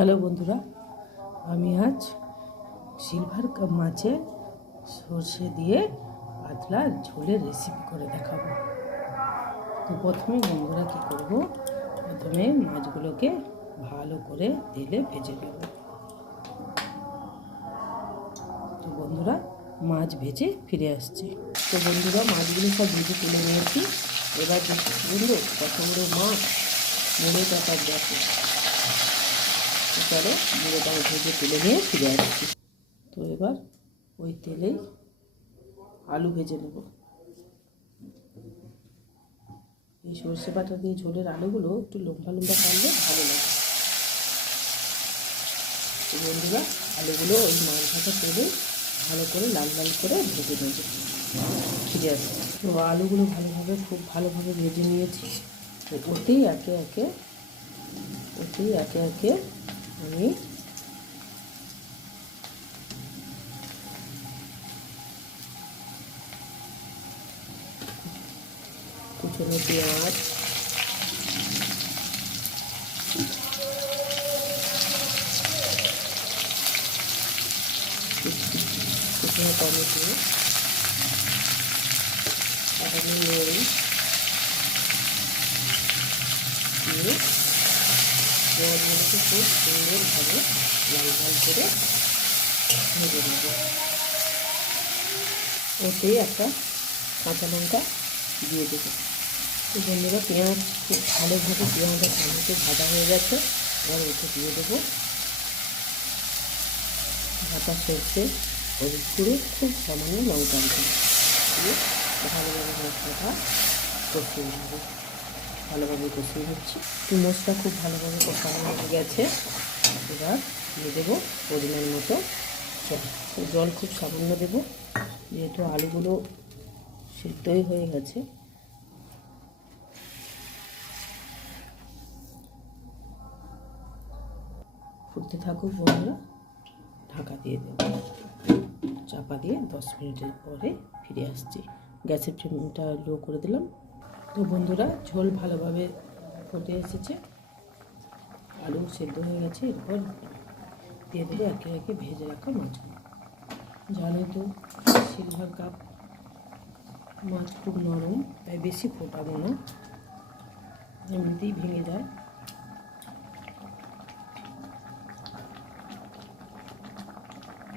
Hello বন্ধুরা, আমি আজ সিলভার কাপ মাছে সর্ষে দিয়ে পাতলা ঝোলের রেসিপি করে দেখাবো। তো প্রথমে বন্ধুরা কী করব, প্রথমে মাছগুলোকে ভালো করে তেলে ভেজে নেব। তো বন্ধুরা মাছ ভেজে ফিরে আসছি। তো বন্ধুরা মাছগুলো সব ভেজে তুলে নিয়েছি। এবার দেখুন কত বড় মাছ, মুড়ে টাকার দেখো। চলো মুড়েটা ভেজে তুলে নিয়ে ফিরে আসছি। তো এবার ওই তেলেই আলু ভেজে নেব। এই সর্ষে বাটা দিয়ে ঝোলের আলুগুলো একটু লম্বা লম্বা কাটলে ভালো লাগে। তো বন্ধুরা আলুগুলো ওই মাছ ভাজা তেলে ভালো করে লাল লাল করে ভেজে নেব, ফিরে আসছি। তো আলুগুলো খুব ভালোভাবে ভেজে নিয়েছি। তো ওতেই একে একে আমি কুচনো পেঁয়াজ, কুচনো টমেটো, কাটানো নুন দিয়ে পেঁয়াজগুলোকে খুব সুন্দরভাবে লাল লাল করে ভেজে নেব। ওতেই একটা কাঁচা লঙ্কা দিয়ে দেবো। তো বন্ধুরা পেঁয়াজ খুব ভালোভাবে পেঁয়াজ আর টমেটো ভাজা হয়ে গেছে। এবার ওতে দিয়ে দেবো ভাজা সর্ষে, হলুদ গুঁড়ো, খুব সামান্য লঙ্কা দিয়ে ভালোভাবে মশলাটা কষিয়ে নেব। ভালোভাবে কষিয়ে নিচ্ছি। তো মশলা খুব ভালোভাবে কষানো হয়ে গেছে। এবার দিয়ে দেবো পরিমাণ মতো জল। জল খুব সামান্য দেবো, যেহেতু আলুগুলো সিদ্ধই হয়ে গেছে। ফুটতে থাকুক বন্ধুরা, ঢাকা দিয়ে দেবো। চাপা দিয়ে 10 মিনিটের পরে ফিরে আসছি। গ্যাসের ফ্লেমটা লো করে দিলাম। তো বন্ধুরা ঝোল ভালোভাবে ফুটে এসেছে, আলু সেদ্ধ হয়ে গেছে। এরপর দিয়ে দেবো একে একে ভেজে রাখা মাছগুলো। জানোই তো সিলভার কাপ মাছ খুব নরম, তাই বেশি ফোটাবো না, এমনিতেই ভেঙে যায়।